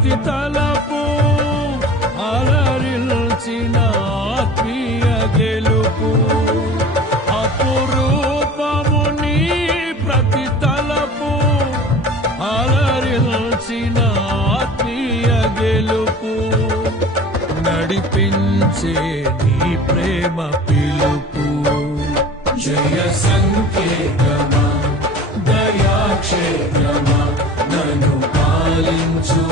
ప్రతి తలపు అలరిల్చిన ఆత్మీయ గెలుపు అపురూపము నీ ప్రతి తలపు అలరిల్చిన ఆత్మీయ గెలుపు నడిపించే నీ ప్రేమ పిలుపు జయ సంకేతమా దయాక్షేత్రమా నన్ను పాలించు